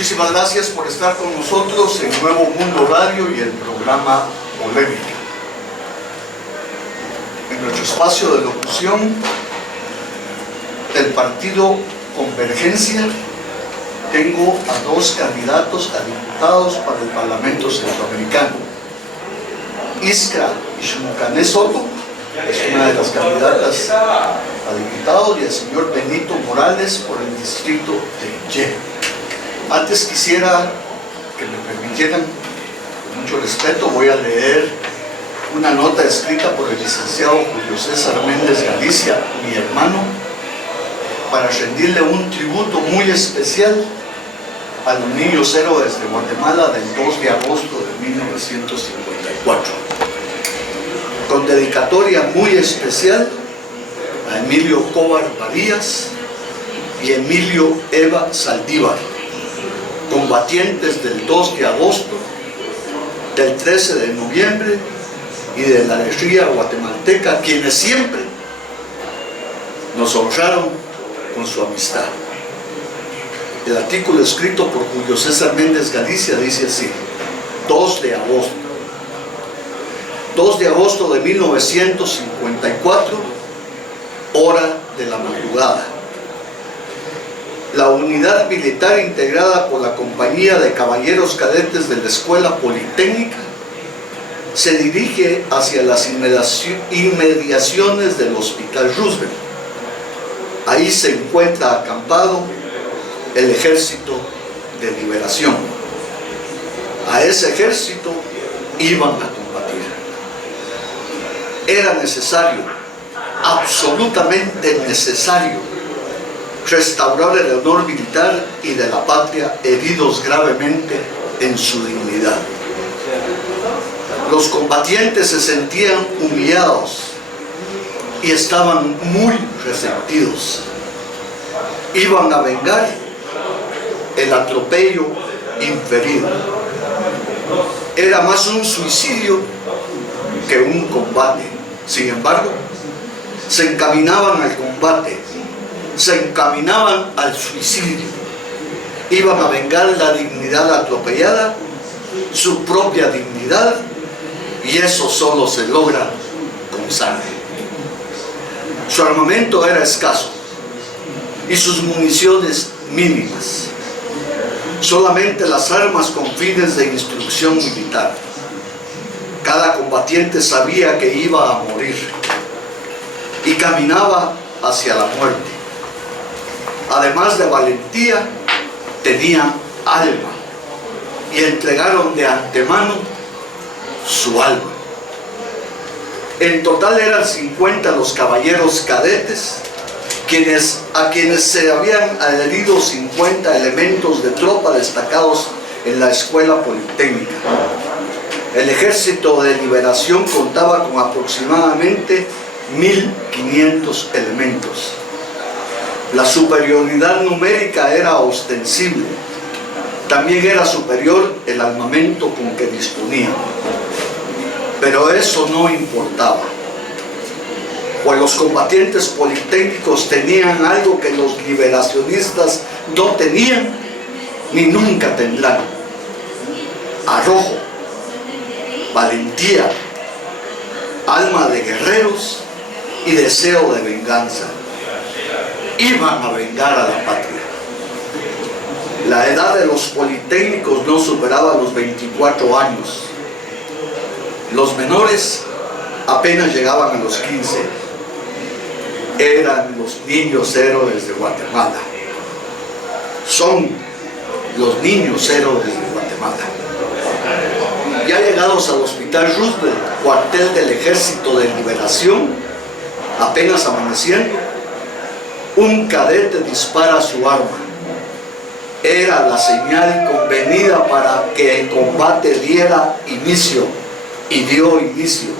Muchísimas gracias por estar con nosotros en Nuevo Mundo Radio y el programa Polémica. En nuestro espacio de locución del partido Convergencia, tengo a dos candidatos a diputados para el Parlamento Centroamericano. Iskra Ishmucané Soto es una de las candidatas a diputado y el señor Benito Morales por el distrito de Ye. Antes quisiera que me permitieran, con mucho respeto, voy a leer una nota escrita por el licenciado Julio César Méndez Galicia, mi hermano, para rendirle un tributo muy especial a los niños héroes de Guatemala del 2 de agosto de 1954. Con dedicatoria muy especial a Emilio Cobar Varías y Emilio Eva Saldívar, combatientes del 2 de agosto, del 13 de noviembre y de la guerrilla guatemalteca, quienes siempre nos honraron con su amistad. El artículo escrito por Julio César Méndez Galicia dice así: 2 de agosto. 2 de agosto de 1954, hora de la madrugada. La unidad militar integrada por la Compañía de Caballeros Cadetes de la Escuela Politécnica se dirige hacia las inmediaciones del Hospital Roosevelt. Ahí se encuentra acampado el Ejército de Liberación. A ese ejército iban a combatir. Era necesario, absolutamente necesario, restaurar el honor militar y de la patria heridos gravemente en su dignidad. Los combatientes se sentían humillados y estaban muy resentidos. Iban a vengar el atropello inferido. Era más un suicidio que un combate. Sin embargo, se encaminaban al combate, se encaminaban al suicidio. Iban a vengar la dignidad atropellada, su propia dignidad, y eso solo se logra con sangre. Su armamento era escaso y sus municiones mínimas. Solamente las armas con fines de instrucción militar. Cada combatiente sabía que iba a morir y caminaba hacia la muerte. Además de valentía, tenían alma y entregaron de antemano su alma. En total eran 50 los caballeros cadetes, a quienes se habían adherido 50 elementos de tropa destacados en la Escuela Politécnica. El Ejército de Liberación contaba con aproximadamente 1.500 elementos. La superioridad numérica era ostensible. También era superior el armamento con que disponían. Pero eso no importaba, pues los combatientes politécnicos tenían algo que los liberacionistas no tenían ni nunca tendrán: arrojo, valentía, alma de guerreros y deseo de venganza. Iban a vengar a la patria. La edad de los politécnicos no superaba los 24 años. Los menores apenas llegaban a los 15. Eran los niños héroes de Guatemala. Son los niños héroes de Guatemala. Ya llegados al Hospital Roosevelt, cuartel del Ejército de Liberación, apenas amaneciendo, un cadete dispara su arma. Era la señal convenida para que el combate diera inicio, y dio inicio.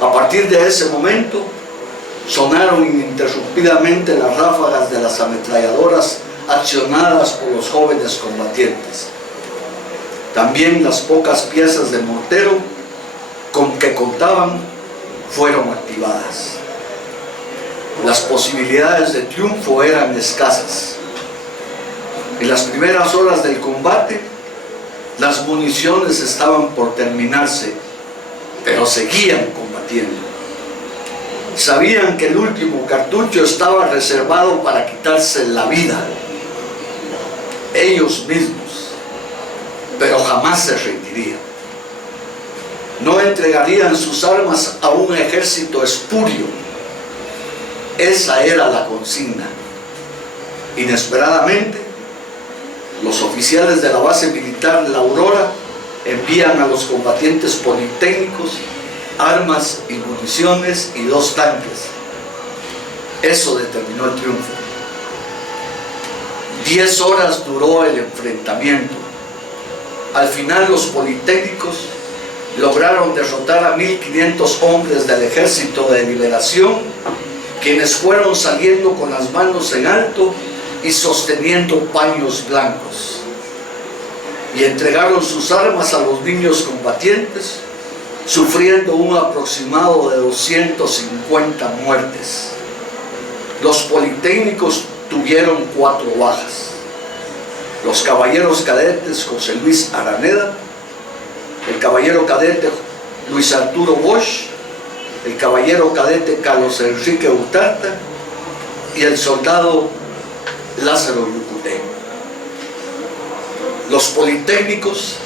A partir de ese momento, sonaron ininterrumpidamente las ráfagas de las ametralladoras accionadas por los jóvenes combatientes. También las pocas piezas de mortero con que contaban fueron activadas. Las posibilidades de triunfo eran escasas. En las primeras horas del combate, las municiones estaban por terminarse, pero seguían combatiendo. Sabían que el último cartucho estaba reservado para quitarse la vida, ellos mismos, pero jamás se rendirían. No entregarían sus armas a un ejército espurio. Esa era la consigna. Inesperadamente, los oficiales de la base militar La Aurora envían a los combatientes politécnicos armas y municiones y 2 tanques. Eso determinó el triunfo. 10 horas duró el enfrentamiento. Al final los politécnicos lograron derrotar a 1500 hombres del Ejército de Liberación, quienes fueron saliendo con las manos en alto y sosteniendo paños blancos, y entregaron sus armas a los niños combatientes, sufriendo un aproximado de 250 muertes. Los politécnicos tuvieron 4 bajas. Los caballeros cadetes José Luis Araneda, el caballero cadete Luis Arturo Bosch, el caballero cadete Carlos Enrique Utarta y el soldado Lázaro Yucuté. Los politécnicos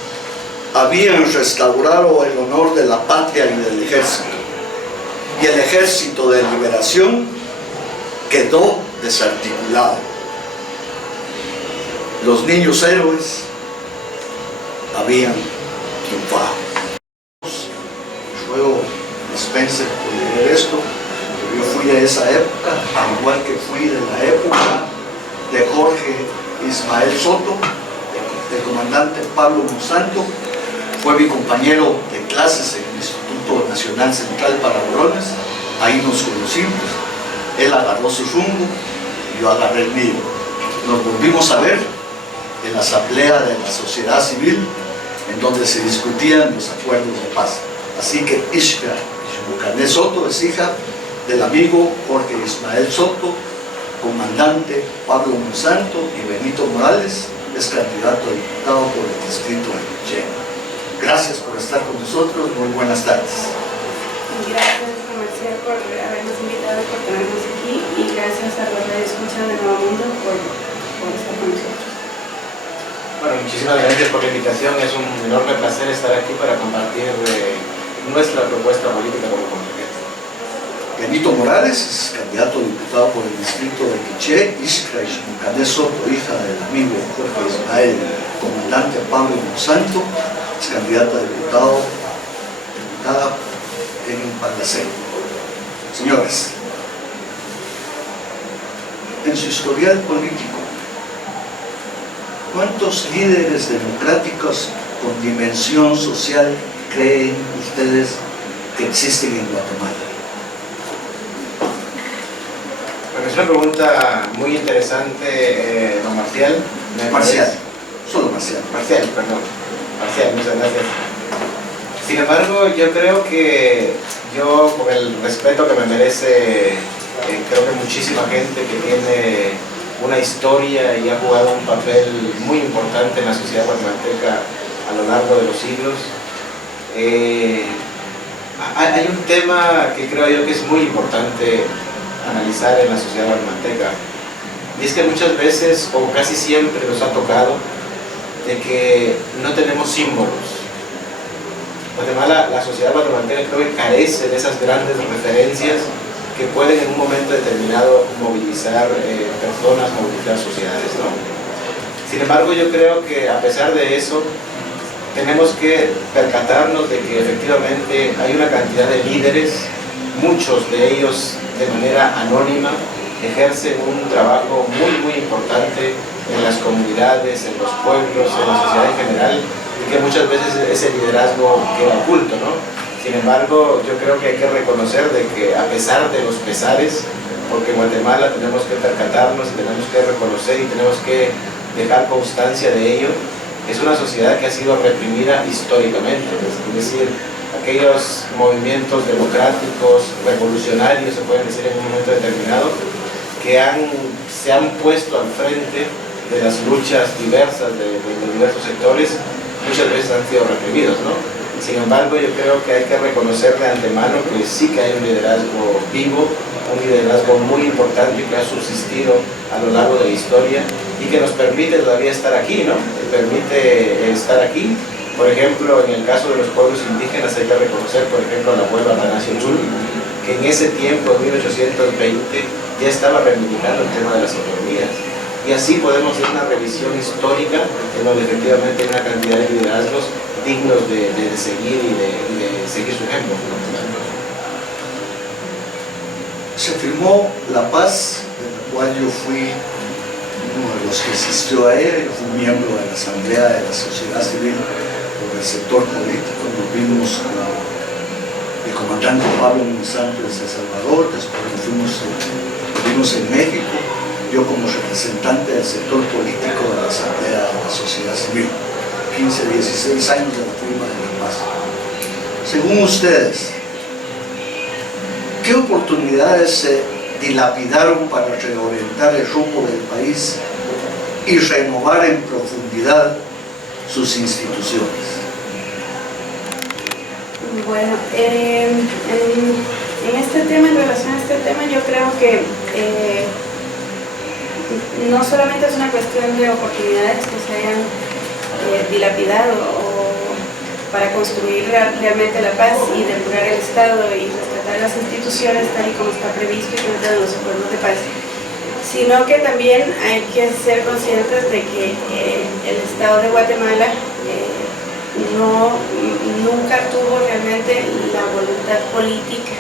habían restaurado el honor de la patria y del ejército, y el Ejército de Liberación quedó desarticulado. Los niños héroes habían triunfado. Luego Spencer por leer esto, yo fui de esa época, al igual que fui de la época de Jorge Ismael Soto, del comandante Pablo Monsanto. Fue mi compañero de clases en el Instituto Nacional Central para Varones. Ahí nos conocimos. Él agarró su rumbo y yo agarré el mío. Nos volvimos a ver en la asamblea de la sociedad civil, en donde se discutían los acuerdos de paz. Así que Ishka Bucané Soto es hija del amigo Jorge Ismael Soto, comandante Pablo Monsanto, y Benito Morales es candidato a diputado por el distrito de Quiché. Gracias por estar con nosotros, muy buenas tardes. Gracias, Marcial, por habernos invitado, por tenernos aquí, y gracias a los que escuchan de Nuevo Mundo por estar con nosotros. Bueno, muchísimas gracias por la invitación. Es un enorme placer estar aquí para compartir nuestra propuesta política como congreso. Benito Morales es candidato a diputado por el distrito de Quiché. Ishka Bucané Soto, hija del amigo Jorge Ismael, comandante Pablo Monsanto, es candidata a diputada en Palacén. Señores, en su historial político, ¿cuántos líderes democráticos con dimensión social creen ustedes que existen en Guatemala? Bueno, es una pregunta muy interesante, don Marcial. Solo Marcial, perdón. Marcial, muchas gracias. Sin embargo, yo creo que con el respeto que me merece, creo que muchísima gente que tiene una historia y ha jugado un papel muy importante en la sociedad guatemalteca a lo largo de los siglos. Hay un tema que creo yo que es muy importante analizar en la sociedad guatemalteca, y es que muchas veces, o casi siempre, nos ha tocado de que no tenemos símbolos. Guatemala, la sociedad guatemalteca creo que carece de esas grandes referencias que pueden en un momento determinado movilizar personas, movilizar sociedades, ¿no? Sin embargo, yo creo que a pesar de eso, tenemos que percatarnos de que efectivamente hay una cantidad de líderes, muchos de ellos de manera anónima, ejercen un trabajo muy importante en las comunidades, en los pueblos, en la sociedad en general, y que muchas veces ese liderazgo queda oculto, ¿no? Sin embargo, yo creo que hay que reconocer de que a pesar de los pesares, porque en Guatemala tenemos que percatarnos y tenemos que reconocer y tenemos que dejar constancia de ello, es una sociedad que ha sido reprimida históricamente, es decir, aquellos movimientos democráticos, revolucionarios, se pueden decir en un momento determinado, que se han puesto al frente de las luchas diversas de diversos sectores, muchas veces han sido reprimidos, ¿no? Sin embargo, yo creo que hay que reconocer de antemano que sí que hay un liderazgo vivo, un liderazgo muy importante que ha subsistido a lo largo de la historia y que nos permite todavía estar aquí, ¿no? Permite estar aquí. Por ejemplo, en el caso de los pueblos indígenas hay que reconocer, por ejemplo, al abuelo Atanasio Chul, que en ese tiempo, en 1820, ya estaba reivindicando el tema de las autonomías. Y así podemos hacer una revisión histórica en donde efectivamente hay una cantidad de liderazgos dignos de seguir y de seguir su ejemplo, ¿no? Se firmó la paz, de la cual yo fui uno de los que asistió a ella. Yo fui miembro de la Asamblea de la Sociedad Civil por el sector político. Nos vimos con el comandante Pablo Monsanto de San Salvador, después nos vimos en México, yo como representante del sector político de la Asamblea de la Sociedad Civil. 15, 16 años de la firma de la paz. Según ustedes, ¿qué oportunidades se dilapidaron para reorientar el rumbo del país y renovar en profundidad sus instituciones? Bueno, en este tema, en relación a este tema, yo creo que no solamente es una cuestión de oportunidades que se hayan dilapidado para construir realmente la paz y depurar el Estado y rescatar las instituciones tal y como está previsto y que en los acuerdos de paz, sino que también hay que ser conscientes de que el Estado de Guatemala nunca tuvo realmente la voluntad política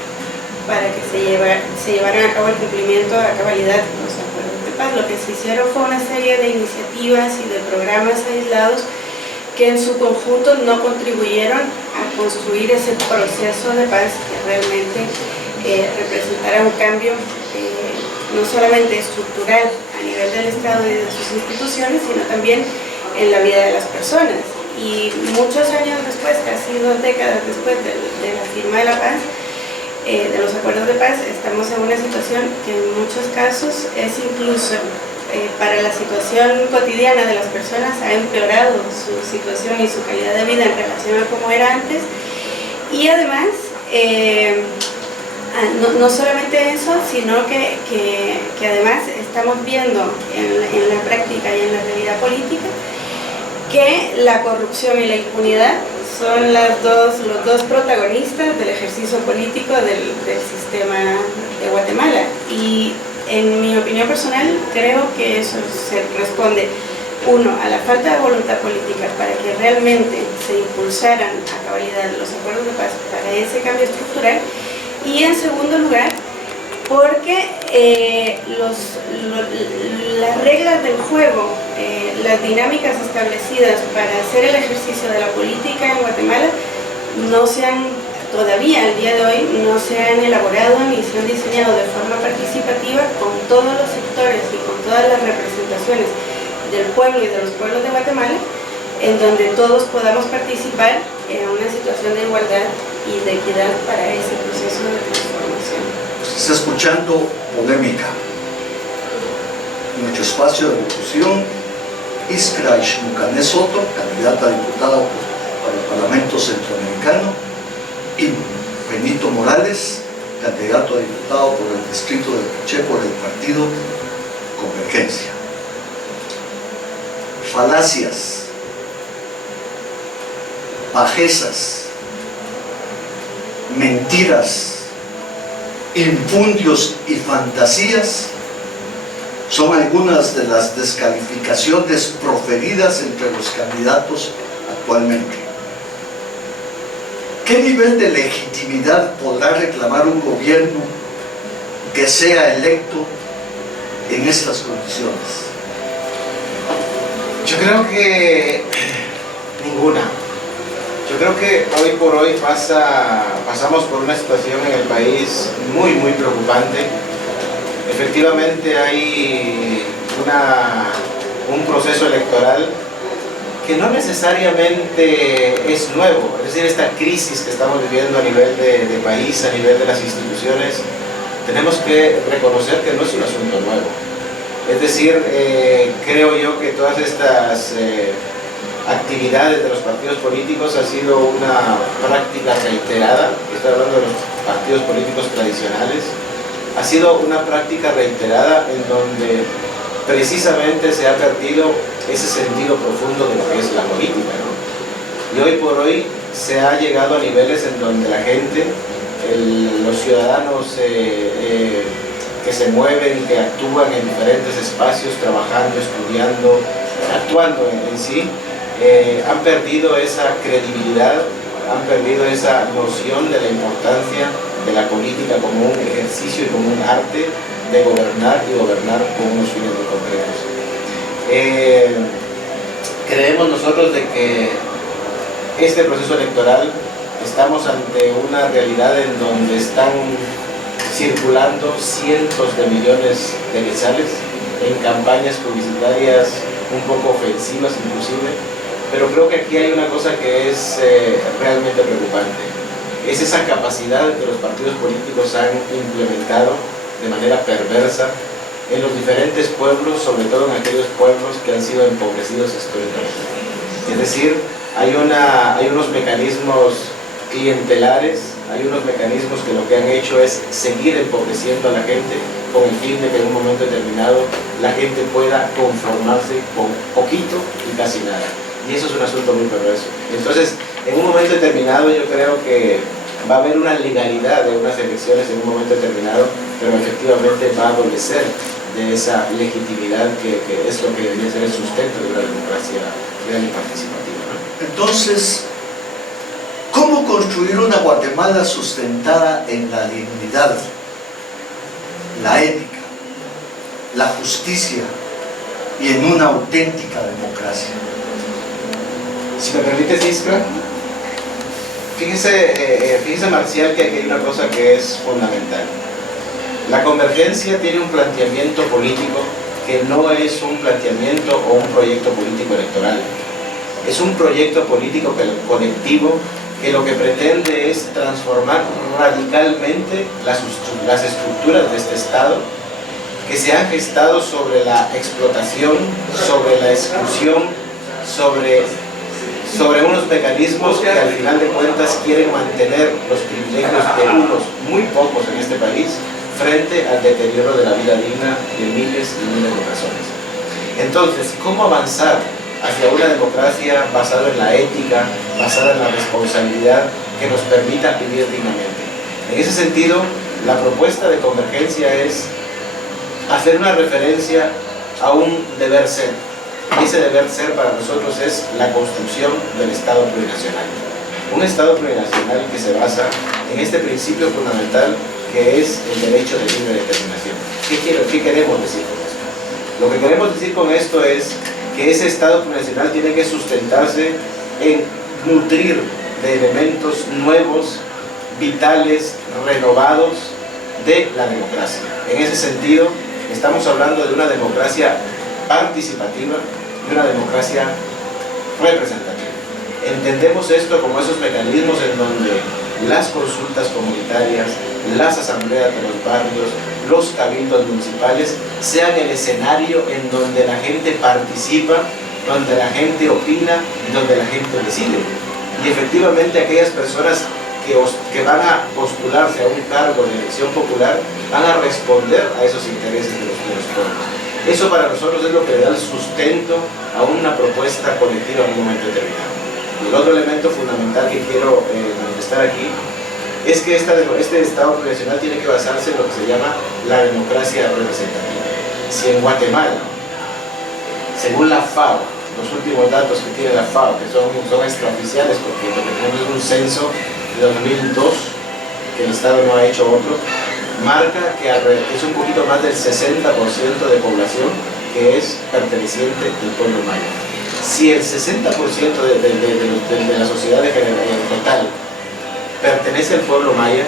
para que se llevaran a cabo el cumplimiento a cabalidad de los acuerdos de paz. Lo que se hicieron fue una serie de iniciativas y de programas aislados que en su conjunto no contribuyeron a construir ese proceso de paz que realmente representara un cambio no solamente estructural a nivel del Estado y de sus instituciones, sino también en la vida de las personas. Y muchos años después, casi 2 décadas después de la firma de la paz, de los acuerdos de paz, estamos en una situación que en muchos casos es incluso para la situación cotidiana de las personas, ha empeorado su situación y su calidad de vida en relación a como era antes. Y además, no solamente eso, sino que además estamos viendo en la práctica y en la realidad política que la corrupción y la impunidad son los dos protagonistas del ejercicio político del sistema de Guatemala. Y en mi opinión personal, creo que eso se responde, uno, a la falta de voluntad política para que realmente se impulsaran a cabalidad los acuerdos de paz para ese cambio estructural, y en segundo lugar, porque las reglas del juego, las dinámicas establecidas para hacer el ejercicio de la política en Guatemala todavía al día de hoy no se han elaborado ni se han diseñado de forma participativa con todos los sectores y con todas las representaciones del pueblo y de los pueblos de Guatemala, en donde todos podamos participar en una situación de igualdad y de equidad para ese proceso de transformación. Se está escuchando polémica. En nuestro espacio de discusión, Iskra Ishmucané Soto, candidata a diputada para el Parlamento Centroamericano, y Benito Morales, candidato a diputado por el distrito de Quiché por el partido Convergencia. Falacias, bajezas, mentiras, infundios y fantasías son algunas de las descalificaciones proferidas entre los candidatos actualmente. ¿Qué nivel de legitimidad podrá reclamar un gobierno que sea electo en estas condiciones? Yo creo que ninguna. Yo creo que hoy por hoy pasamos por una situación en el país muy, muy preocupante. Efectivamente hay un proceso electoral que no necesariamente es nuevo, es decir, esta crisis que estamos viviendo a nivel de país, a nivel de las instituciones, tenemos que reconocer que no es un asunto nuevo. Es decir, creo yo que todas estas actividades de los partidos políticos ha sido una práctica reiterada, estoy hablando de los partidos políticos tradicionales, ha sido una práctica reiterada en donde precisamente se ha perdido ese sentido profundo de lo que es la política, ¿no? Y hoy por hoy se ha llegado a niveles en donde la gente, los ciudadanos que se mueven, que actúan en diferentes espacios, trabajando, estudiando, actuando en sí, han perdido esa credibilidad, han perdido esa noción de la importancia de la política como un ejercicio y como un arte de gobernar y gobernar con unos fines muy concretos. Creemos nosotros de que este proceso electoral estamos ante una realidad en donde están circulando cientos de millones de quetzales en campañas publicitarias un poco ofensivas inclusive, pero creo que aquí hay una cosa que es realmente preocupante. Es esa capacidad que los partidos políticos han implementado de manera perversa en los diferentes pueblos, sobre todo en aquellos pueblos que han sido empobrecidos históricamente. Es decir, hay unos mecanismos clientelares, hay unos mecanismos que lo que han hecho es seguir empobreciendo a la gente con el fin de que en un momento determinado la gente pueda conformarse con poquito y casi nada. Y eso es un asunto muy perverso. Entonces, en un momento determinado yo creo que va a haber una legalidad de unas elecciones en un momento determinado, pero efectivamente va a adolecer de esa legitimidad que es lo que debería ser el sustento de una democracia real y participativa, ¿no? Entonces, ¿cómo construir una Guatemala sustentada en la dignidad, la ética, la justicia y en una auténtica democracia? Si me permites, Iskra, fíjese Marcial, que aquí hay una cosa que es fundamental. La convergencia tiene un planteamiento político que no es un planteamiento o un proyecto político electoral. Es un proyecto político colectivo que lo que pretende es transformar radicalmente las estructuras de este Estado que se han gestado sobre la explotación, sobre la exclusión, sobre unos mecanismos que al final de cuentas quieren mantener los privilegios de unos muy pocos en este país frente al deterioro de la vida digna de miles y miles de personas. Entonces, ¿cómo avanzar hacia una democracia basada en la ética, basada en la responsabilidad que nos permita vivir dignamente? En ese sentido, la propuesta de convergencia es hacer una referencia a un deber ser. Y ese deber ser para nosotros es la construcción del Estado plurinacional. Un Estado plurinacional que se basa en este principio fundamental que es el derecho de libre determinación. ¿Qué queremos decir con esto? Lo que queremos decir con esto es que ese Estado plurinacional tiene que sustentarse en nutrir de elementos nuevos, vitales, renovados de la democracia. En ese sentido, estamos hablando de una democracia participativa y una democracia representativa. Entendemos esto como esos mecanismos en donde las consultas comunitarias, las asambleas de los barrios, los cabildos municipales sean el escenario en donde la gente participa, donde la gente opina y donde la gente decide. Y efectivamente aquellas personas que van a postularse a un cargo de elección popular van a responder a esos intereses de los pueblos. Eso para nosotros es lo que le da el sustento a una propuesta colectiva en un momento determinado. Y el otro elemento fundamental que quiero manifestar aquí es que este Estado plurinacional tiene que basarse en lo que se llama la democracia representativa. Si en Guatemala, según la FAO, los últimos datos que tiene la FAO, que son extraoficiales porque lo que tenemos es un censo de 2002, que el Estado no ha hecho otro, marca que es un poquito más del 60% de población que es perteneciente del pueblo maya. Si el 60% de la sociedad en total pertenece al pueblo maya,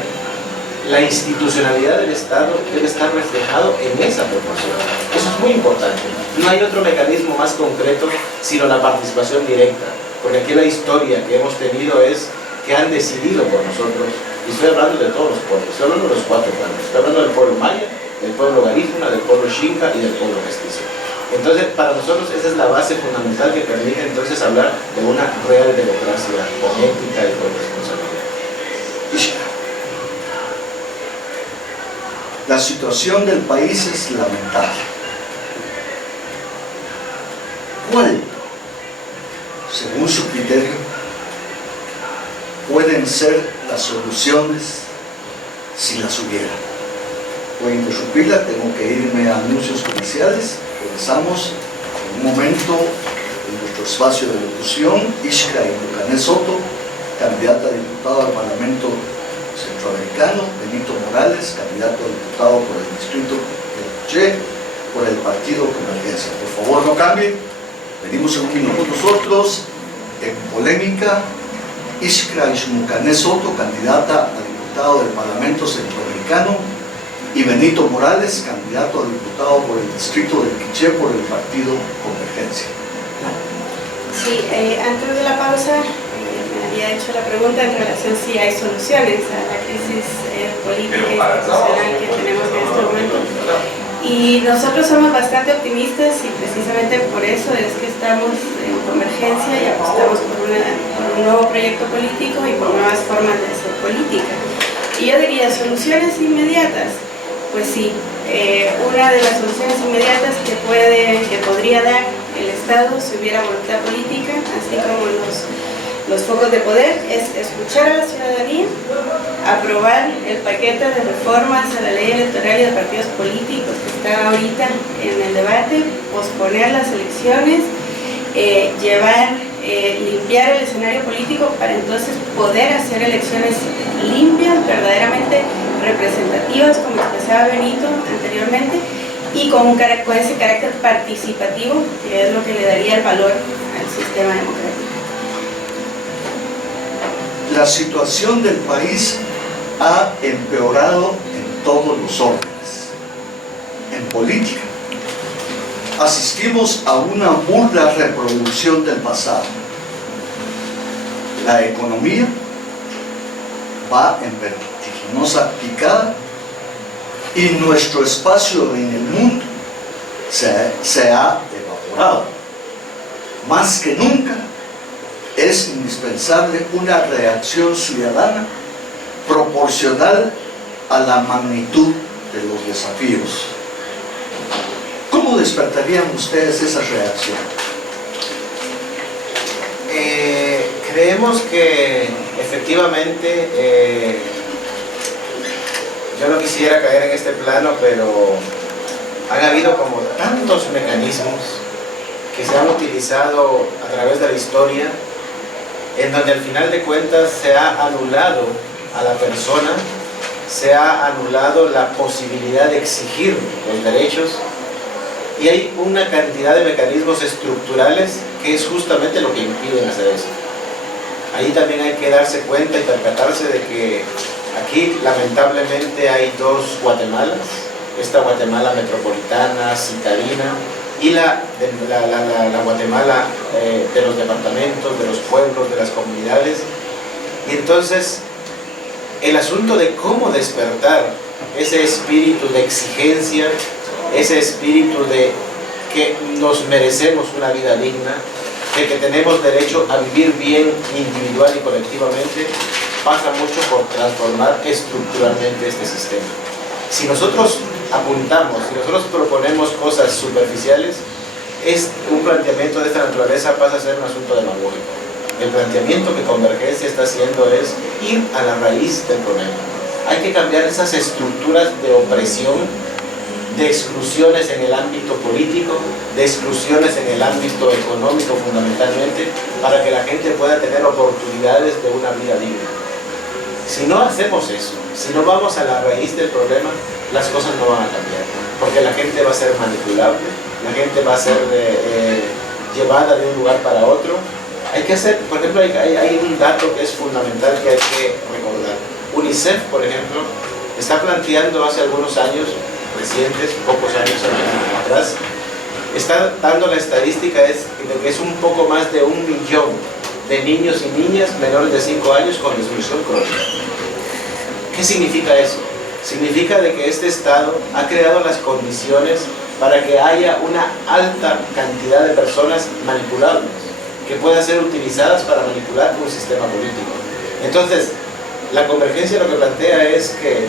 la institucionalidad del Estado debe estar reflejado en esa proporción. Eso es muy importante. No hay otro mecanismo más concreto sino la participación directa, porque aquí la historia que hemos tenido es que han decidido por nosotros, y estoy hablando de todos los pueblos, estoy hablando de los 4 pueblos, estoy hablando del pueblo maya, del pueblo garífuna, del pueblo xinca y del pueblo mestizo. Entonces, para nosotros esa es la base fundamental que permite entonces hablar de una real democracia con ética y con responsabilidad. La situación del país es lamentable. ¿Cuál, según su criterio, pueden ser las soluciones si las hubiera? Voy a interrumpirla, tengo que irme a anuncios comerciales. Regresamos en un momento en nuestro espacio de locución. Iskra Illucane Soto, candidata a diputado al Parlamento Centroamericano; Benito Morales, candidato a diputado por el distrito de Che, por el partido Convergencia. Por favor, no cambien. Venimos en un minuto nosotros en polémica. Iskra Illucane Soto, candidata a diputado del Parlamento Centroamericano, y Benito Morales, candidato a diputado por el distrito del Quiché por el partido Convergencia. Sí, antes de la pausa me había hecho la pregunta en relación si hay soluciones a la crisis política y institucional que tenemos en este momento. Y nosotros somos bastante optimistas y precisamente por eso es que estamos en Convergencia y apostamos por un nuevo proyecto político y por nuevas formas de hacer política. Y yo diría, soluciones inmediatas. Pues sí, una de las soluciones inmediatas que podría dar el Estado si hubiera voluntad política, así como los focos de poder, es escuchar a la ciudadanía, aprobar el paquete de reformas a la ley electoral y de partidos políticos que está ahorita en el debate, posponer las elecciones, limpiar el escenario político para entonces poder hacer elecciones limpias, verdaderamente representativas, como expresaba Benito anteriormente, y con ese carácter participativo, que es lo que le daría el valor al sistema democrático. La situación del país ha empeorado en todos los órdenes. En política, asistimos a una burda reproducción del pasado. La economía va en vertiginosa picada y nuestro espacio en el mundo se ha evaporado. Más que nunca es indispensable una reacción ciudadana proporcional a la magnitud de los desafíos. ¿Cómo despertarían ustedes esa reacción? Creemos que efectivamente, yo no quisiera caer en este plano, pero han habido como tantos mecanismos que se han utilizado a través de la historia, en donde al final de cuentas se ha anulado a la persona, se ha anulado la posibilidad de exigir los derechos, y hay una cantidad de mecanismos estructurales que es justamente lo que impiden hacer eso. Ahí también hay que darse cuenta y percatarse de que aquí lamentablemente hay dos Guatemalas, esta Guatemala metropolitana, citadina, y la Guatemala de los departamentos, de los pueblos, de las comunidades. Y entonces el asunto de cómo despertar ese espíritu de exigencia, ese espíritu de que nos merecemos una vida digna, de que tenemos derecho a vivir bien individual y colectivamente, pasa mucho por transformar estructuralmente este sistema. Si nosotros apuntamos, si nosotros proponemos cosas superficiales, un planteamiento de esta naturaleza pasa a ser un asunto demagógico. El planteamiento que Convergencia está haciendo es ir a la raíz del problema. Hay que cambiar esas estructuras de opresión, de exclusiones en el ámbito político, de exclusiones en el ámbito económico fundamentalmente, para que la gente pueda tener oportunidades de una vida digna. Si no hacemos eso, si no vamos a la raíz del problema, las cosas no van a cambiar, porque la gente va a ser manipulable, la gente va a ser llevada de un lugar para otro. Hay que hacer, por ejemplo, hay un dato que es fundamental que hay que recordar. UNICEF, por ejemplo, está planteando hace algunos años recientes, pocos años atrás, está dando la estadística de que es un poco más de 1 millón de niños y niñas menores de 5 años con desnutrición crónica. ¿Qué significa eso? significa de que este Estado ha creado las condiciones para que haya una alta cantidad de personas manipulables, que puedan ser utilizadas para manipular un sistema político. Entonces, la convergencia lo que plantea es que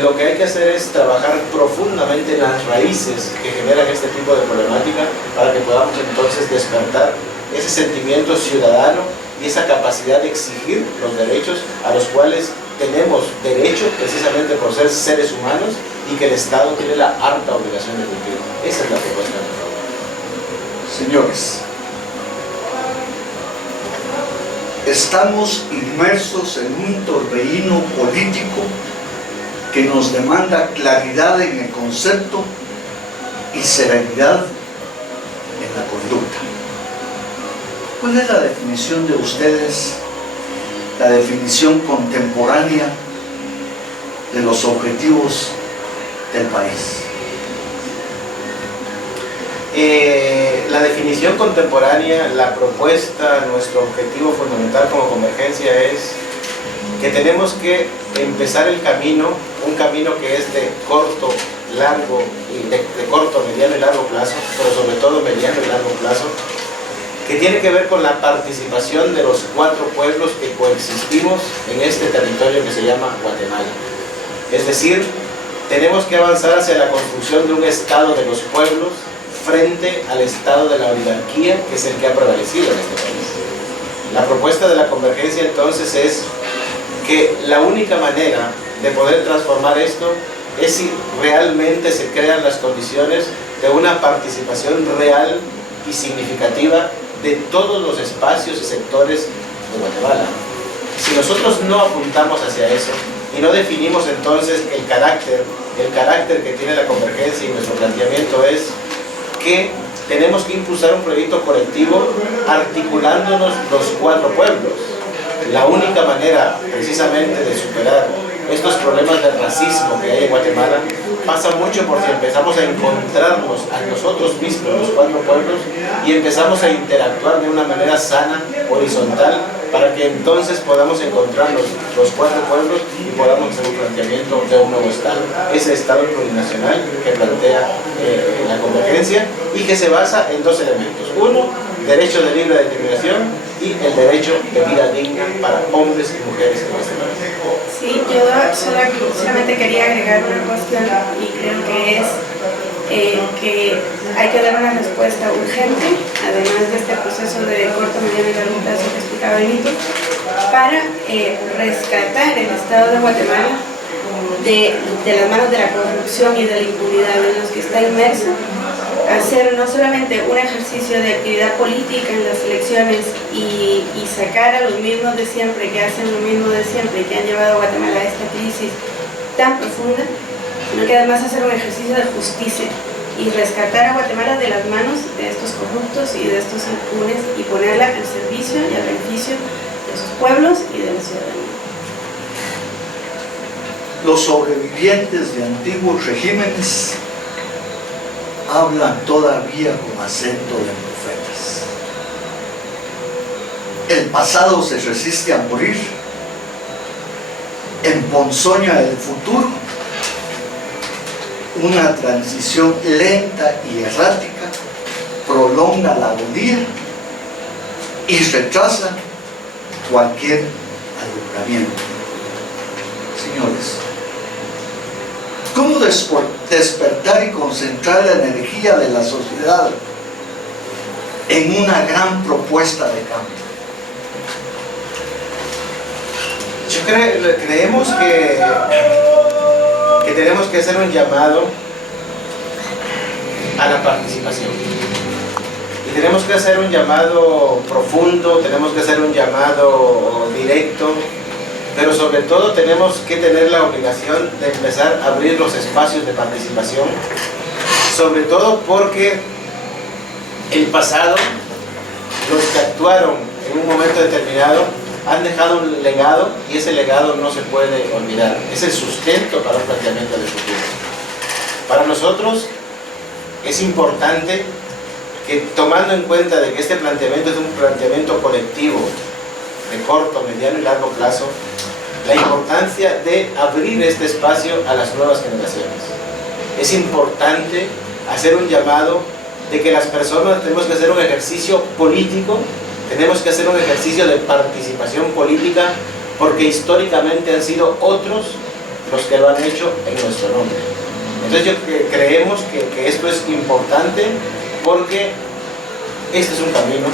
lo que hay que hacer es trabajar profundamente en las raíces que generan este tipo de problemática para que podamos entonces despertar ese sentimiento ciudadano y esa capacidad de exigir los derechos a los cuales tenemos derecho precisamente por ser seres humanos y que el Estado tiene la harta obligación de cumplir. Esa es la propuesta. Señores, estamos inmersos en un torbellino político que nos demanda claridad en el concepto y serenidad en la conducta. ¿Cuál es la definición de ustedes, la definición contemporánea de los objetivos del país? La definición contemporánea, la propuesta, nuestro objetivo fundamental como convergencia es que tenemos que empezar el camino, un camino que es de corto, largo, de corto, mediano y largo plazo, pero sobre todo mediano y largo plazo, que tiene que ver con la participación de los 4 pueblos que coexistimos en este territorio que se llama Guatemala. Es decir, tenemos que avanzar hacia la construcción de un Estado de los pueblos frente al Estado de la oligarquía, que es el que ha prevalecido en este país. La propuesta de la convergencia entonces es que la única manera de poder transformar esto es si realmente se crean las condiciones de una participación real y significativa de todos los espacios y sectores de Guatemala. Si nosotros no apuntamos hacia eso y no definimos entonces el carácter que tiene la convergencia, y nuestro planteamiento es que tenemos que impulsar un proyecto colectivo articulándonos los 4 pueblos. La única manera precisamente de superar estos problemas de racismo que hay en Guatemala pasa mucho por si empezamos a encontrarnos a nosotros mismos, los 4 pueblos, y empezamos a interactuar de una manera sana, horizontal, para que entonces podamos encontrarnos los 4 pueblos y podamos hacer un planteamiento de un nuevo Estado. Ese Estado plurinacional que plantea la convergencia y que se basa en 2 elementos. Uno, derecho de libre determinación, y el derecho de vida digna para hombres y mujeres en este país. Sí, yo solamente quería agregar una cuestión y creo que es que hay que dar una respuesta urgente, además de este proceso de corto, mediano y largo plazo que explicaba Benito, para rescatar el Estado de Guatemala de las manos de la corrupción y de la impunidad en los que está inmerso, hacer no solamente un ejercicio de actividad política en las elecciones y sacar a los mismos de siempre, que hacen lo mismo de siempre y que han llevado a Guatemala a esta crisis tan profunda, sino que además hacer un ejercicio de justicia y rescatar a Guatemala de las manos de estos corruptos y de estos impunes y ponerla al servicio y al beneficio de sus pueblos y de la ciudadanía. Los sobrevivientes de antiguos regímenes hablan todavía con acento de profetas. El pasado se resiste a morir, emponzoña el futuro, una transición lenta y errática prolonga la agonía y retrasa cualquier alumbramiento. Señores, ¿cómo despertar y concentrar la energía de la sociedad en una gran propuesta de cambio? Creemos que tenemos que hacer un llamado a la participación. Y tenemos que hacer un llamado profundo, tenemos que hacer un llamado directo, pero sobre todo tenemos que tener la obligación de empezar a abrir los espacios de participación, sobre todo porque el pasado, los que actuaron en un momento determinado, han dejado un legado y ese legado no se puede olvidar. Es el sustento para un planteamiento de futuro. Para nosotros es importante que, tomando en cuenta de que este planteamiento es un planteamiento colectivo de corto, mediano y largo plazo, la importancia de abrir este espacio a las nuevas generaciones. Es importante hacer un llamado de que las personas tenemos que hacer un ejercicio político, tenemos que hacer un ejercicio de participación política, porque históricamente han sido otros los que lo han hecho en nuestro nombre. Entonces creemos que esto es importante, porque este es un camino,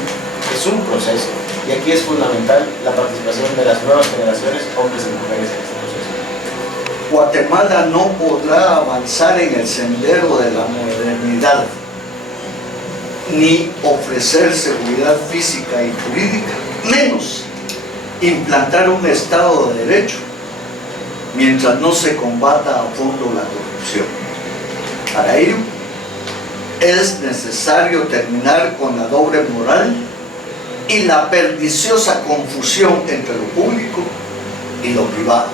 es un proceso, y aquí es fundamental la participación de las nuevas generaciones, hombres y mujeres en este proceso. Guatemala no podrá avanzar en el sendero de la modernidad, ni ofrecer seguridad física y jurídica, menos implantar un Estado de Derecho, mientras no se combata a fondo la corrupción. Para ello, es necesario terminar con la doble moral y la perniciosa confusión entre lo público y lo privado.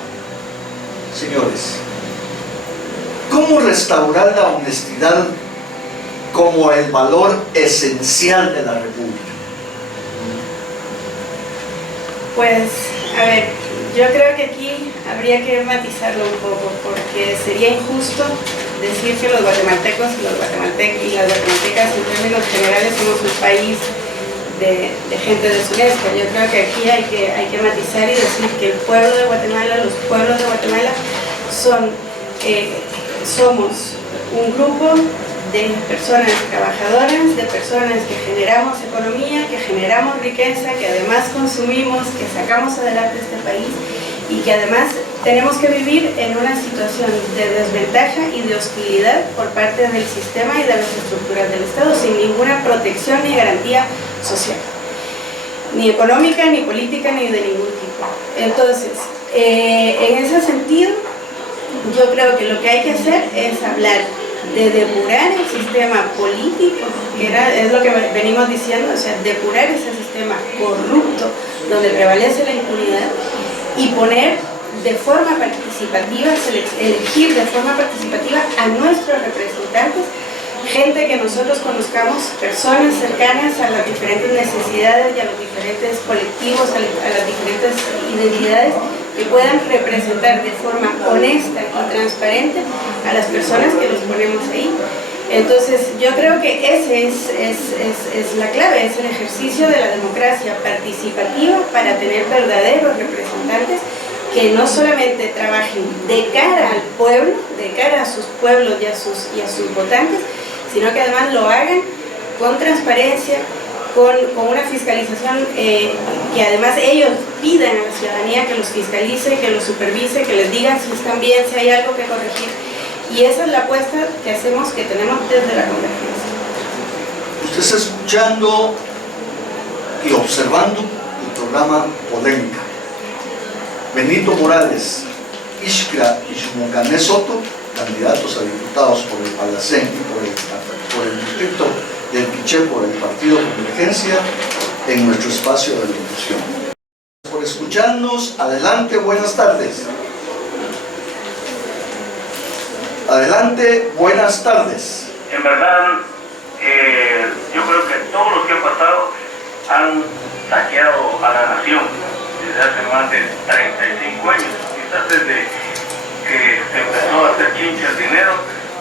Señores, ¿cómo restaurar la honestidad como el valor esencial de la República? Pues, a ver, yo creo que aquí habría que matizarlo un poco, porque sería injusto decir que los guatemaltecos y las guatemaltecas en términos generales somos un país de gente deshonesta. Yo creo que aquí hay que matizar y decir que el pueblo de Guatemala, los pueblos de Guatemala somos un grupo de personas trabajadoras, de personas que generamos economía, que generamos riqueza, que además consumimos, que sacamos adelante este país, y que además tenemos que vivir en una situación de desventaja y de hostilidad por parte del sistema y de las estructuras del Estado, sin ninguna protección ni garantía social, ni económica, ni política, ni de ningún tipo. Entonces, en ese sentido, yo creo que lo que hay que hacer es hablar de depurar el sistema político, que es lo que venimos diciendo, o sea, depurar ese sistema corrupto donde prevalece la impunidad, y poner de forma participativa, elegir de forma participativa a nuestros representantes, gente que nosotros conozcamos, personas cercanas a las diferentes necesidades y a los diferentes colectivos, a las diferentes identidades, que puedan representar de forma honesta y transparente a las personas que los ponemos ahí. Entonces, yo creo que ese es la clave, es el ejercicio de la democracia participativa para tener verdaderos representantes que no solamente trabajen de cara al pueblo, de cara a sus pueblos y a sus votantes, sino que además lo hagan con transparencia, con una fiscalización, que además ellos pidan a la ciudadanía que los fiscalice, que los supervise, que les diga si están bien, si hay algo que corregir. Y esa es la apuesta que hacemos, que tenemos desde la Convergencia. Usted está escuchando y observando el programa Polémica. Benito Morales, Iskra y Shumocané Soto, candidatos a diputados por el Palacén y por el distrito del Quiché por el Partido Convergencia, en nuestro espacio de locución. Por escucharnos, adelante, buenas tardes. Adelante, buenas tardes. En verdad, yo creo que todos los que han pasado han saqueado a la nación desde hace más de 35 años, quizás desde que se empezó a hacer chinche el dinero,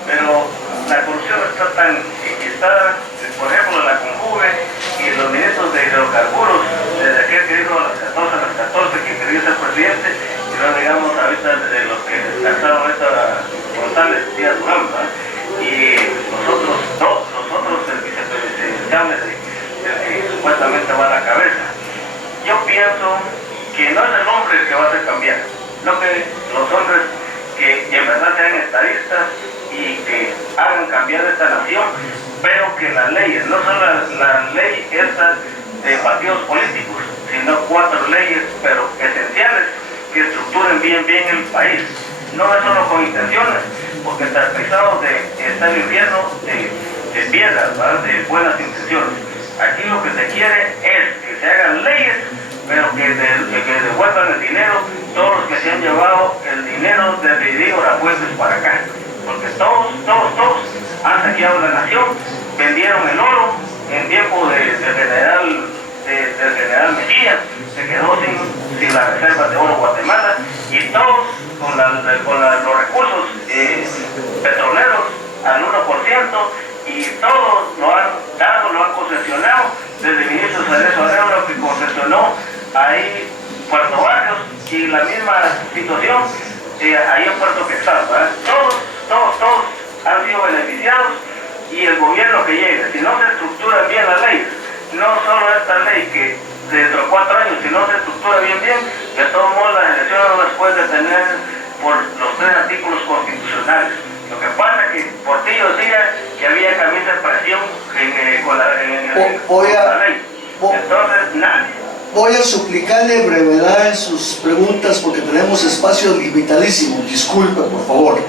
pero la corrupción está tan enquistada, por ejemplo, la Conjuve y los ministros de hidrocarburos, desde aquel que dijo a las 14 que quería ser presidente, y no digamos ahorita de los que descansaron esta González Díaz Durán, ¿verdad? Y nosotros, el vicepresidenciable del que supuestamente va a la cabeza. Yo pienso que no es el hombre el que va a hacer cambiar, no que los hombres que en verdad sean estadistas y que hagan cambiar esta nación, pero que las leyes, no son la ley esta de partidos políticos, sino 4 leyes, pero esenciales, que estructuren bien el país. No es solo con intenciones, porque tapizados de estar viviendo de piedras, ¿verdad? De buenas intenciones. Aquí lo que se quiere es que se hagan leyes, pero que devuelvan el dinero, todos los que se han llevado el dinero desde Dígora Puentes para acá, porque todos han saqueado la nación, vendieron el oro en tiempo del general Mejía, se quedó sin las reservas de oro Guatemala, y los recursos petroleros al 1%, y todos lo han dado, lo han concesionado, desde el ministro Cerezo Arevalo, que concesionó ahí Puerto Barrios, y la misma situación ahí en Puerto Quetzal, ¿verdad? Todos han sido beneficiados, y el gobierno que llegue, si no se estructura bien la ley, no solo esta ley que dentro de 4 años, si no se estructura bien, de todos modos las elecciones no las puede detener por los 3 artículos constitucionales. Lo que pasa es que Portillo decía que había camisa de presión con la ley. Entonces, nadie. Voy a suplicarle brevedad en sus preguntas porque tenemos espacio limitadísimo. Disculpe, por favor.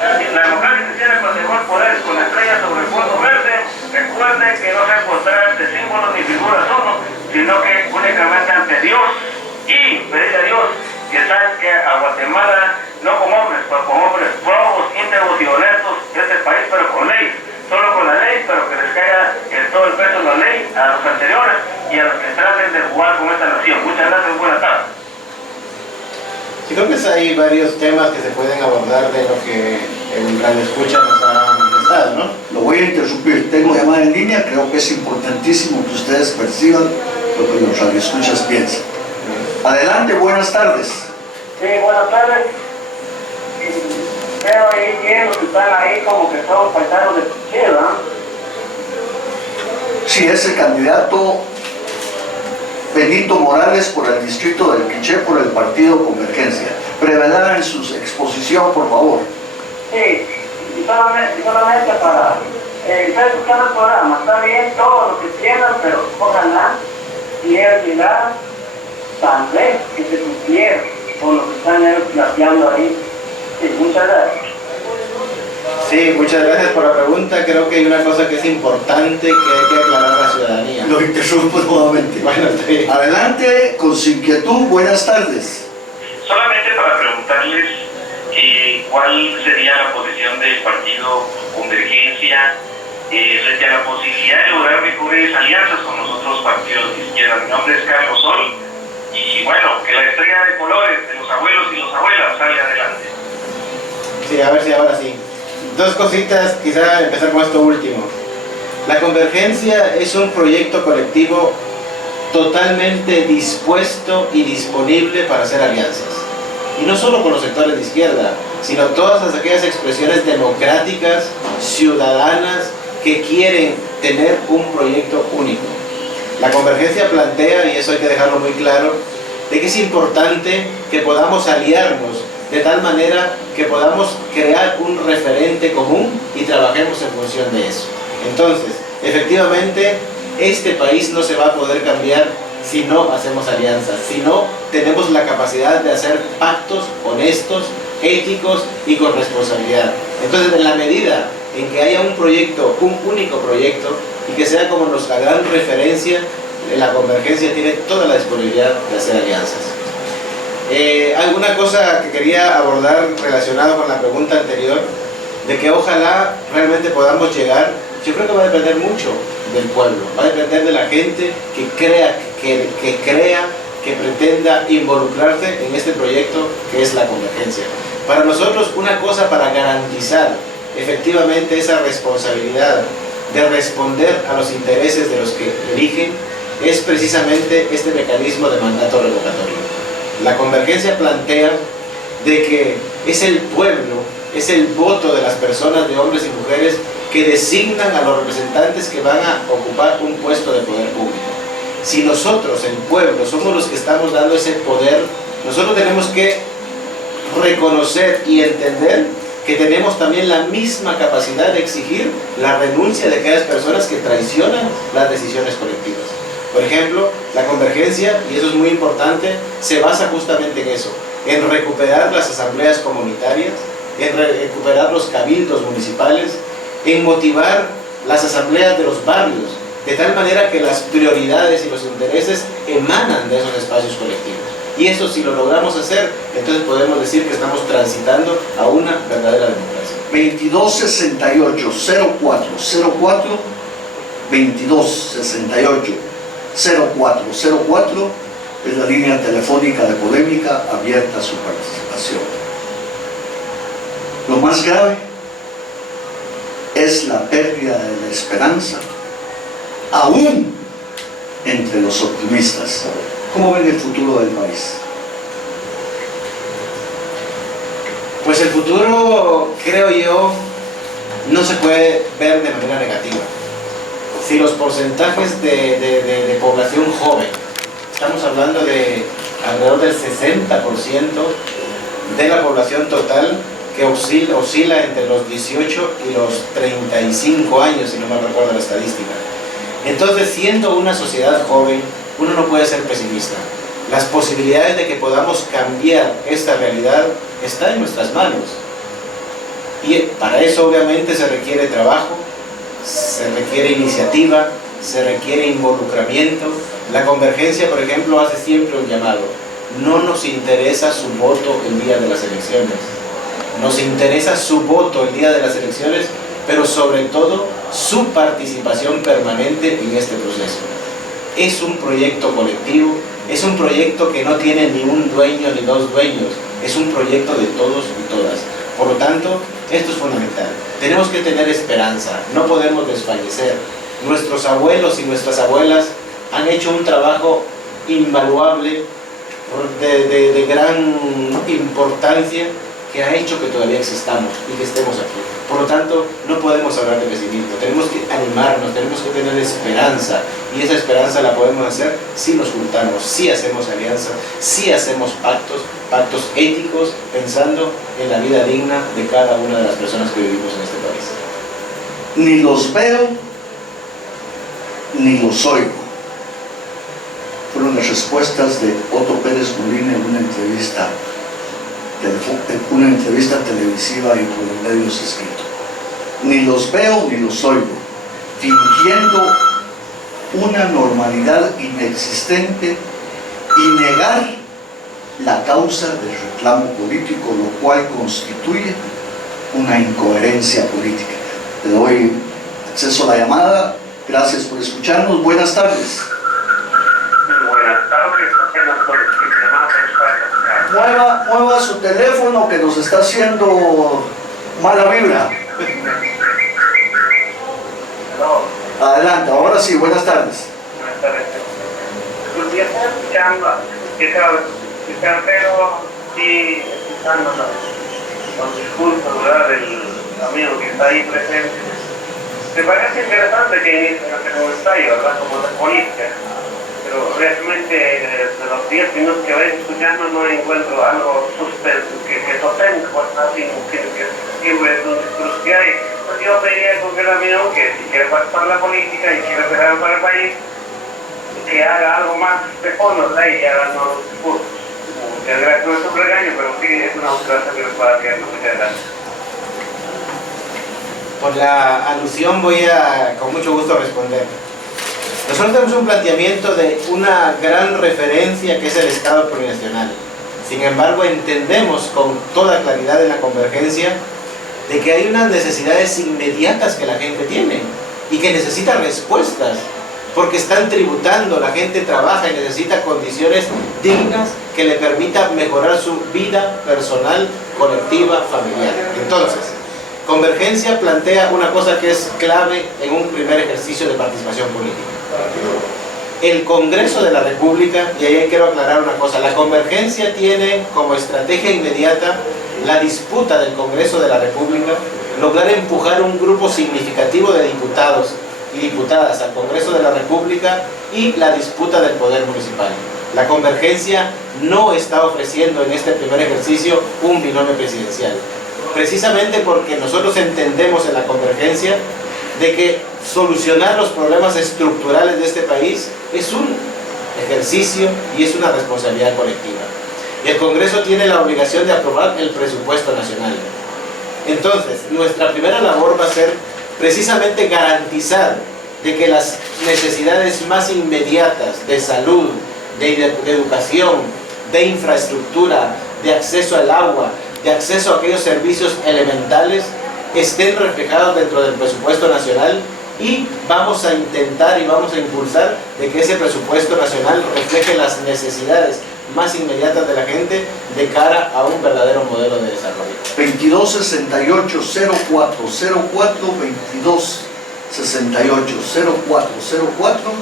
La democracia cristiana con mejor poder, con la estrella sobre el fondo verde, recuerde que no se encontrará ante símbolos ni figuras solo, sino que únicamente ante Dios, y pedir a Dios que saque a Guatemala no con hombres, pero con hombres probos, íntegros y honestos de este país, pero con ley, solo con la ley, pero que les caiga todo el peso de la ley a los anteriores y a los que traten de jugar con esta nación. Muchas gracias, buenas tardes. Sí, creo que hay varios temas que se pueden abordar de lo que el radio escucha nos ha manifestado, ¿no? Lo voy a interrumpir. Tengo llamada en línea. Creo que es importantísimo que ustedes perciban lo que los radioescuchas piensan. Adelante, buenas tardes. Sí, buenas tardes. Veo ahí que los que están ahí como que son paisanos de Piché, ¿verdad? Sí, es el candidato Benito Morales por el distrito del Piché por el partido Convergencia. Brevedad en su exposición, por favor. Sí, y solamente para estar escuchando el programa. Está bien todo lo que quieran, pero ojalá quiera llegar tan lejos que se cumpliera con lo que están ellos planteando ahí. Sí, muchas gracias. Sí, muchas gracias por la pregunta. Creo que hay una cosa que es importante que hay que aclarar a la ciudadanía. Lo interrumpo nuevamente. Bueno, sí. Adelante con su inquietud. Buenas tardes. Solamente para preguntarles cuál sería la posición del partido Convergencia frente a la posibilidad de lograr mejores alianzas con los otros partidos de izquierda. Mi nombre es Carlos Sol, y bueno, que la estrella de colores de los abuelos y las abuelas salga adelante. Sí, a ver si ahora sí. 2 cositas, quizá empezar con esto último. La Convergencia es un proyecto colectivo totalmente dispuesto y disponible para hacer alianzas. Y no solo con los sectores de izquierda, sino todas aquellas expresiones democráticas, ciudadanas, que quieren tener un proyecto único. La Convergencia plantea, y eso hay que dejarlo muy claro, de que es importante que podamos aliarnos de tal manera que podamos crear un referente común y trabajemos en función de eso. Entonces, efectivamente, este país no se va a poder cambiar si no hacemos alianzas, si no tenemos la capacidad de hacer pactos honestos, éticos y con responsabilidad. Entonces, en la medida en que haya un proyecto, un único proyecto, y que sea como nuestra gran referencia, la Convergencia tiene toda la disponibilidad de hacer alianzas. Alguna cosa que quería abordar relacionado con la pregunta anterior, de que ojalá realmente podamos llegar, yo creo que va a depender mucho del pueblo, va a depender de la gente que crea, que pretenda involucrarse en este proyecto que es la Convergencia. Para nosotros, una cosa para garantizar efectivamente esa responsabilidad de responder a los intereses de los que eligen es precisamente este mecanismo de mandato revocatorio. La Convergencia plantea de que es el pueblo, es el voto de las personas, de hombres y mujeres, que designan a los representantes que van a ocupar un puesto de poder público. Si nosotros, el pueblo, somos los que estamos dando ese poder, nosotros tenemos que reconocer y entender que tenemos también la misma capacidad de exigir la renuncia de aquellas personas que traicionan las decisiones colectivas. Por ejemplo, la Convergencia, y eso es muy importante, se basa justamente en eso, en recuperar las asambleas comunitarias, en recuperar los cabildos municipales, en motivar las asambleas de los barrios, de tal manera que las prioridades y los intereses emanan de esos espacios colectivos. Y eso, si lo logramos hacer, entonces podemos decir que estamos transitando a una verdadera democracia. 2268-0404, 2268-0404 es la línea telefónica de Polémica, abierta a su participación. Lo más grave es la pérdida de la esperanza, aún entre los optimistas. ¿Cómo ven el futuro del país? Pues el futuro, creo yo, no se puede ver de manera negativa. Si los porcentajes de población joven, estamos hablando de alrededor del 60% de la población total que oscila entre los 18 y los 35 años, si no me recuerdo la estadística. Entonces, siendo una sociedad joven, uno no puede ser pesimista. Las posibilidades de que podamos cambiar esta realidad están en nuestras manos. Y para eso obviamente se requiere trabajo, se requiere iniciativa, se requiere involucramiento. La Convergencia, por ejemplo, hace siempre un llamado. No nos interesa su voto el día de las elecciones. Nos interesa su voto el día de las elecciones, pero sobre todo su participación permanente en este proceso. Es un proyecto colectivo, es un proyecto que no tiene ni un dueño ni dos dueños, es un proyecto de todos y todas. Por lo tanto, esto es fundamental. Tenemos que tener esperanza, no podemos desfallecer. Nuestros abuelos y nuestras abuelas han hecho un trabajo invaluable, de gran importancia, que ha hecho que todavía existamos y que estemos aquí. Por lo tanto, no podemos hablar de pesimismo, tenemos que animarnos, tenemos que tener esperanza, y esa esperanza la podemos hacer si nos juntamos, si hacemos alianzas, si hacemos pactos éticos, pensando en la vida digna de cada una de las personas que vivimos en este país. Ni los veo, ni los oigo. Fueron las respuestas de Otto Pérez Molina en una entrevista televisiva y por los medios escritos. Ni los veo ni los oigo, fingiendo una normalidad inexistente y negar la causa del reclamo político, lo cual constituye una incoherencia política. Le doy acceso a la llamada. Gracias por escucharnos. Buenas tardes. Buenas tardes, apenas por el Mueva su teléfono, que nos está haciendo mala vibra. Adelante, ahora sí, buenas tardes. Buenas tardes. Pues ya estaba escuchando, pero sí, escuchando los discursos, ¿verdad?, del amigo que está ahí presente. Me parece interesante que inicie un ensayo, ¿verdad?, como de política. Pero realmente de los 10 minutos que vais escuchando no encuentro algo suspenso que sostenga, pues así que siempre es un discurso que hay. Pues yo pediría con el amigo que si quiere participar en la política y quiere hacer algo para el país, que haga algo más de fondo, ¿verdad?, y haga nuevos discursos. Muchas gracias, no es un regaño, pero sí es una observación que les puedo hacer. Muchas gracias. Por la alusión voy a, con mucho gusto, responder. Nosotros tenemos un planteamiento de una gran referencia que es el Estado plurinacional. Sin embargo, entendemos con toda claridad en la Convergencia de que hay unas necesidades inmediatas que la gente tiene y que necesita respuestas, porque están tributando, la gente trabaja y necesita condiciones dignas que le permitan mejorar su vida personal, colectiva, familiar. Entonces, Convergencia plantea una cosa que es clave en un primer ejercicio de participación política. El Congreso de la República, y ahí quiero aclarar una cosa, la Convergencia tiene como estrategia inmediata la disputa del Congreso de la República, lograr empujar un grupo significativo de diputados y diputadas al Congreso de la República y la disputa del poder municipal. La Convergencia no está ofreciendo en este primer ejercicio un binomio presidencial, precisamente porque nosotros entendemos en la Convergencia de que solucionar los problemas estructurales de este país es un ejercicio y es una responsabilidad colectiva. Y el Congreso tiene la obligación de aprobar el presupuesto nacional. Entonces, nuestra primera labor va a ser precisamente garantizar de que las necesidades más inmediatas de salud, de educación, de infraestructura, de acceso al agua, de acceso a aquellos servicios elementales estén reflejados dentro del presupuesto nacional, y vamos a intentar y vamos a impulsar de que ese presupuesto nacional refleje las necesidades más inmediatas de la gente de cara a un verdadero modelo de desarrollo. 2268-0404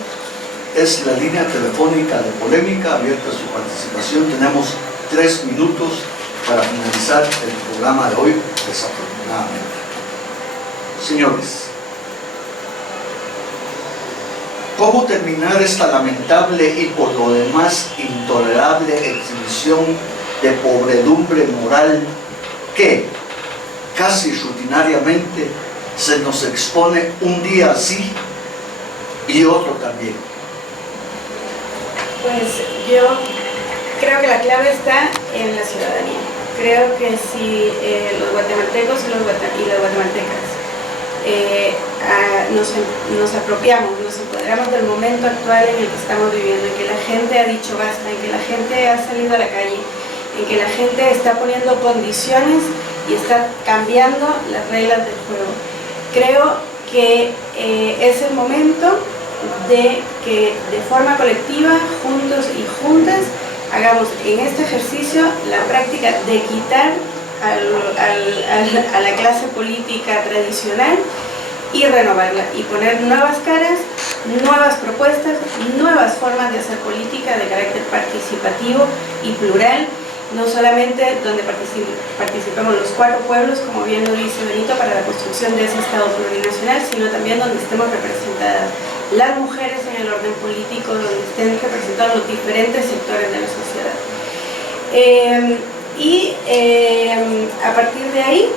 es la línea telefónica de Polémica, abierta a su participación. Tenemos 3 minutos para finalizar el programa de hoy, desafortunadamente. Señores, ¿cómo terminar esta lamentable y por lo demás intolerable exhibición de pobredumbre moral que casi rutinariamente se nos expone un día así y otro también? Pues yo creo que la clave está en la ciudadanía. Creo que si los guatemaltecos y las guatemaltecas nos apropiamos, nos empoderamos del momento actual en el que estamos viviendo, en que la gente ha dicho basta, en que la gente ha salido a la calle, en que la gente está poniendo condiciones y está cambiando las reglas del juego. Creo que es el momento de que de forma colectiva, juntos y juntas, hagamos en este ejercicio la práctica de quitar a la clase política tradicional y renovarla y poner nuevas caras, nuevas propuestas, nuevas formas de hacer política de carácter participativo y plural, no solamente donde participemos los 4 pueblos, como bien lo dice Benito, para la construcción de ese Estado plurinacional, sino también donde estemos representadas las mujeres en el orden político, donde estén representados los diferentes sectores de la sociedad. A partir de ahí,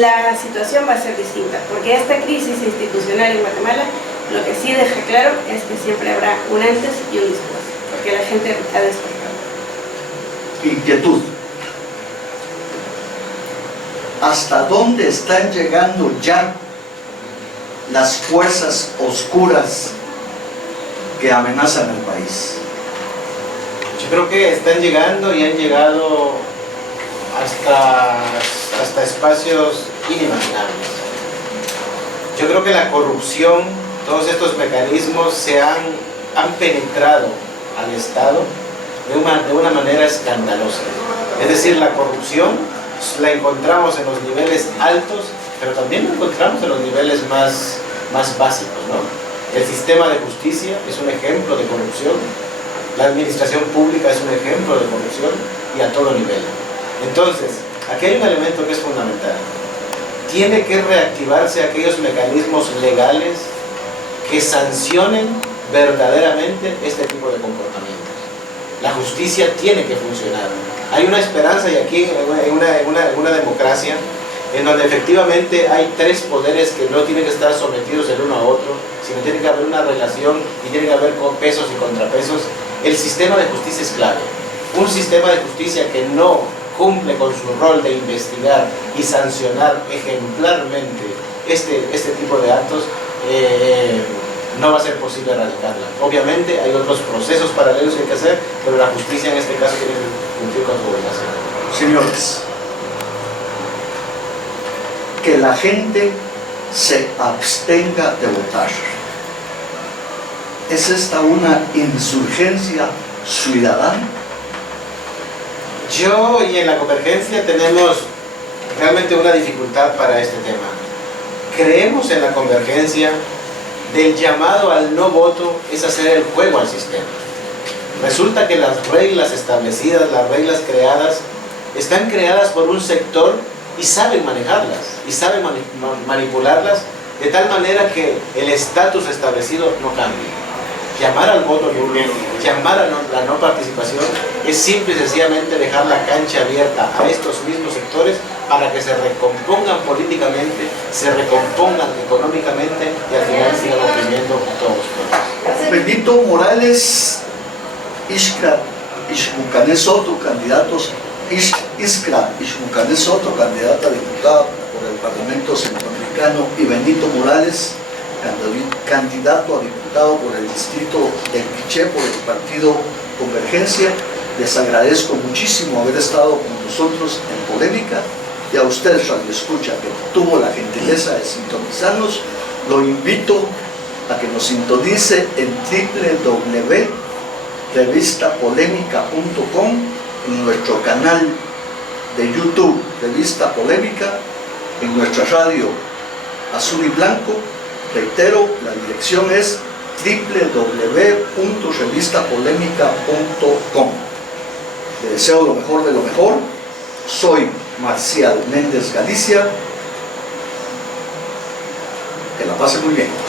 la situación va a ser distinta, porque esta crisis institucional en Guatemala lo que sí deja claro es que siempre habrá un antes y un después, porque la gente ha despertado. Inquietud. ¿Hasta dónde están llegando ya las fuerzas oscuras que amenazan al país? Yo creo que están llegando y han llegado hasta espacios inimaginables. Yo creo que la corrupción, todos estos mecanismos han penetrado al Estado de una manera escandalosa. Es decir, la corrupción la encontramos en los niveles altos, pero también la encontramos en los niveles más básicos, ¿no? El sistema de justicia es un ejemplo de corrupción, la administración pública es un ejemplo de corrupción y a todo nivel. Entonces, aquí hay un elemento que es fundamental. Tiene que reactivarse aquellos mecanismos legales que sancionen verdaderamente este tipo de comportamientos. La justicia tiene que funcionar. Hay una esperanza, y aquí en una democracia en donde efectivamente hay 3 poderes que no tienen que estar sometidos el uno a otro, sino tiene que haber una relación y tiene que haber pesos y contrapesos. El sistema de justicia es clave. Un sistema de justicia que no cumple con su rol de investigar y sancionar ejemplarmente este tipo de actos, no va a ser posible erradicarla. Obviamente hay otros procesos paralelos que hay que hacer, pero la justicia en este caso tiene que cumplir con su obligación. Señores, que la gente se abstenga de votar. ¿Es esta una insurgencia ciudadana? Yo y en la Convergencia tenemos realmente una dificultad para este tema. Creemos en la Convergencia del llamado al no voto es hacer el juego al sistema. Resulta que las reglas establecidas, las reglas creadas, están creadas por un sector y saben manejarlas, y saben manipularlas de tal manera que el estatus establecido no cambie. Llamar al voto nulo, llamar a la no participación, es simple y sencillamente dejar la cancha abierta a estos mismos sectores para que se recompongan políticamente, se recompongan económicamente y al final sigan oprimiendo a todos los pueblos. Benito Morales, Iskra Ishmucané Soto, candidatos, Iskra Ishmucané Soto, candidata a diputada por el Parlamento Centroamericano, y Benito Morales, candidato a diputado por el distrito del Quiché por el partido Convergencia. Les agradezco muchísimo haber estado con nosotros en Polémica, y a usted, Radio Escucha, que tuvo la gentileza de sintonizarnos, lo invito a que nos sintonice en revistapolémica.com, en nuestro canal de YouTube Revista Polémica, en nuestra radio Azul y Blanco. Reitero, la dirección es www.revistapolémica.com. Le deseo lo mejor de lo mejor. Soy Marcial Méndez Galicia. Que la pase muy bien.